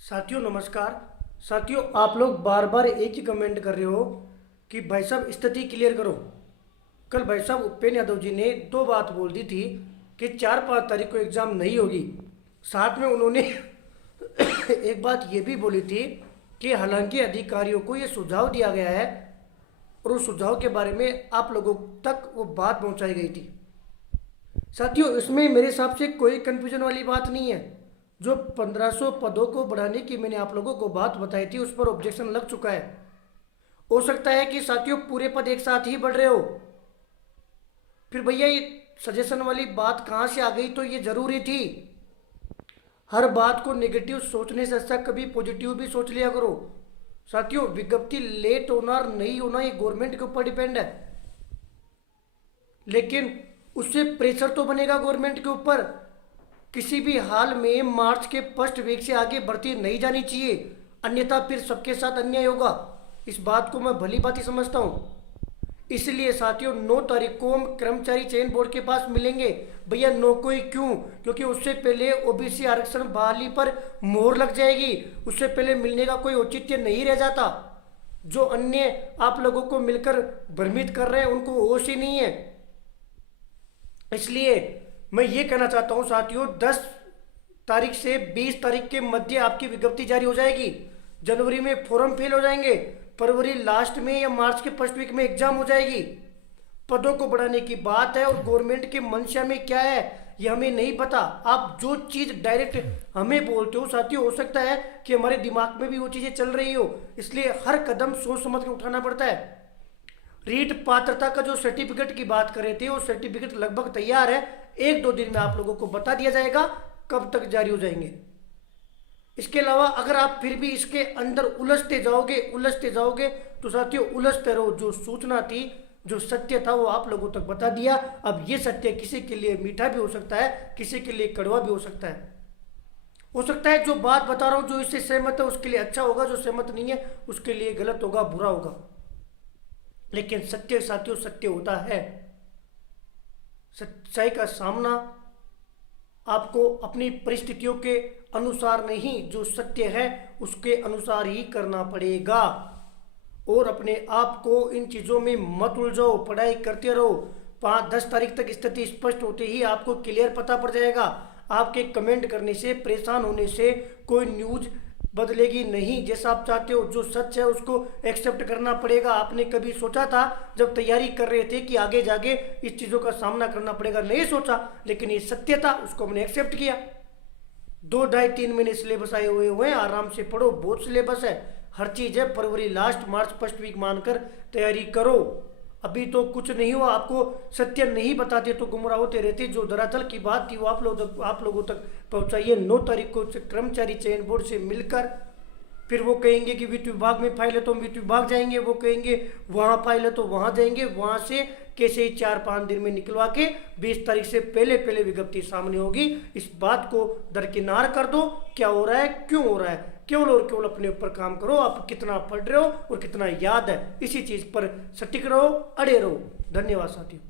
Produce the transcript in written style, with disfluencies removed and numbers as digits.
साथियों नमस्कार। साथियों आप लोग बार बार एक ही कमेंट कर रहे हो कि भाई साहब स्थिति क्लियर करो। कल भाई साहब उपेंद्र यादव जी ने दो बात बोल दी थी कि 4-5 तारीख को एग्ज़ाम नहीं होगी। साथ में उन्होंने एक बात ये भी बोली थी कि हालांकि अधिकारियों को ये सुझाव दिया गया है और उस सुझाव के बारे में आप लोगों तक वो बात पहुंचाई गई थी। साथियों इसमें मेरे हिसाब से कोई कंफ्यूजन वाली बात नहीं है। जो 1500 पदों को बढ़ाने की मैंने आप लोगों को बात बताई थी उस पर ऑब्जेक्शन लग चुका है। हो सकता है कि साथियों पूरे पद एक साथ ही बढ़ रहे हो। फिर भैया ये सजेशन वाली बात कहाँ से आ गई? तो ये जरूरी थी। हर बात को नेगेटिव सोचने से अच्छा कभी पॉजिटिव भी सोच लिया करो। साथियों विज्ञप्ति लेट होना और नहीं होना ये गवर्नमेंट के ऊपर डिपेंड है, लेकिन उससे प्रेशर तो बनेगा गवर्नमेंट के ऊपर। किसी भी हाल में मार्च के फर्स्ट वीक से आगे बढ़ती नहीं जानी चाहिए, अन्यथा फिर सबके साथ अन्याय होगा। इस बात को मैं भली भांति समझता हूँ। इसलिए साथियों 9 तारीख को हम कर्मचारी चयन बोर्ड के पास मिलेंगे। भैया नो कोई क्यों? क्योंकि उससे पहले ओबीसी आरक्षण बहाली पर मोहर लग जाएगी। उससे पहले मिलने का कोई औचित्य नहीं रह जाता। जो अन्य आप लोगों को मिलकर भ्रमित कर रहे हैं उनको होश ही नहीं है। इसलिए मैं ये कहना चाहता हूँ साथियों 10 तारीख से 20 तारीख के मध्य आपकी विज्ञप्ति जारी हो जाएगी। जनवरी में फॉर्म फिल हो जाएंगे, फरवरी लास्ट में या मार्च के फर्स्ट वीक में एग्जाम हो जाएगी। पदों को बढ़ाने की बात है और गवर्नमेंट के मंशा में क्या है ये हमें नहीं पता। आप जो चीज़ डायरेक्ट हमें बोलते हो साथियों, हो सकता है कि हमारे दिमाग में भी वो चीज़ें चल रही हो, इसलिए हर कदम सोच समझ के उठाना पड़ता है। रीट पात्रता का जो सर्टिफिकेट की बात कर रहे थे वो सर्टिफिकेट लगभग तैयार है। 1-2 दिन में आप लोगों को बता दिया जाएगा कब तक जारी हो जाएंगे। इसके अलावा अगर आप फिर भी इसके अंदर उलझते जाओगे तो साथियों उलझते रहो। जो सूचना थी, जो सत्य था वो आप लोगों तक बता दिया। अब ये सत्य किसी के लिए मीठा भी हो सकता है, किसी के लिए कड़वा भी हो सकता है। हो सकता है जो बात बता रहा हूँ जो इससे सहमत है उसके लिए अच्छा होगा, जो सहमत नहीं है उसके लिए गलत होगा, बुरा होगा। लेकिन सत्य साथियों सत्य होता है। सच्चाई का सामना आपको अपनी परिस्थितियों के अनुसार नहीं, जो सत्य है उसके अनुसार ही करना पड़ेगा। और अपने आप को इन चीज़ों में मत उलझो, पढ़ाई करते रहो। 5-10 तारीख तक स्थिति स्पष्ट होते ही आपको क्लियर पता पड़ जाएगा। आपके कमेंट करने से, परेशान होने से कोई न्यूज़ बदलेगी नहीं। जैसा आप चाहते हो, जो सच है उसको एक्सेप्ट करना पड़ेगा। आपने कभी सोचा था जब तैयारी कर रहे थे कि आगे जाके इस चीज़ों का सामना करना पड़ेगा? नहीं सोचा, लेकिन ये सत्य था, उसको हमने एक्सेप्ट किया। 2-2.5-3 महीने सिलेबस आए हुए हैं, आराम से पढ़ो, बहुत सिलेबस है, हर चीज़ है। फरवरी लास्ट मार्च फर्स्ट वीक मानकर तैयारी करो। अभी तो कुछ नहीं हुआ, आपको सत्य नहीं बताते तो गुमराह होते रहते। जो दरअसल की बात थी वो आप लोगों तक पहुंचाइए। 9 तारीख को कर्मचारी चयन बोर्ड से मिलकर फिर वो कहेंगे कि वित्त विभाग में फाइल है तो हम वित्त विभाग जाएंगे, वो कहेंगे वहाँ फाइल है तो वहाँ जाएंगे। वहाँ से कैसे ही 4-5 दिन में निकलवा के 20 तारीख से पहले पहले विज्ञप्ति सामने होगी। इस बात को दरकिनार कर दो। क्या हो रहा है, क्यों हो रहा है, केवल और केवल अपने ऊपर काम करो। आप कितना पढ़ रहे हो और कितना याद है, इसी चीज़ पर सटीक रहो, अड़े रहो। धन्यवाद साथियों।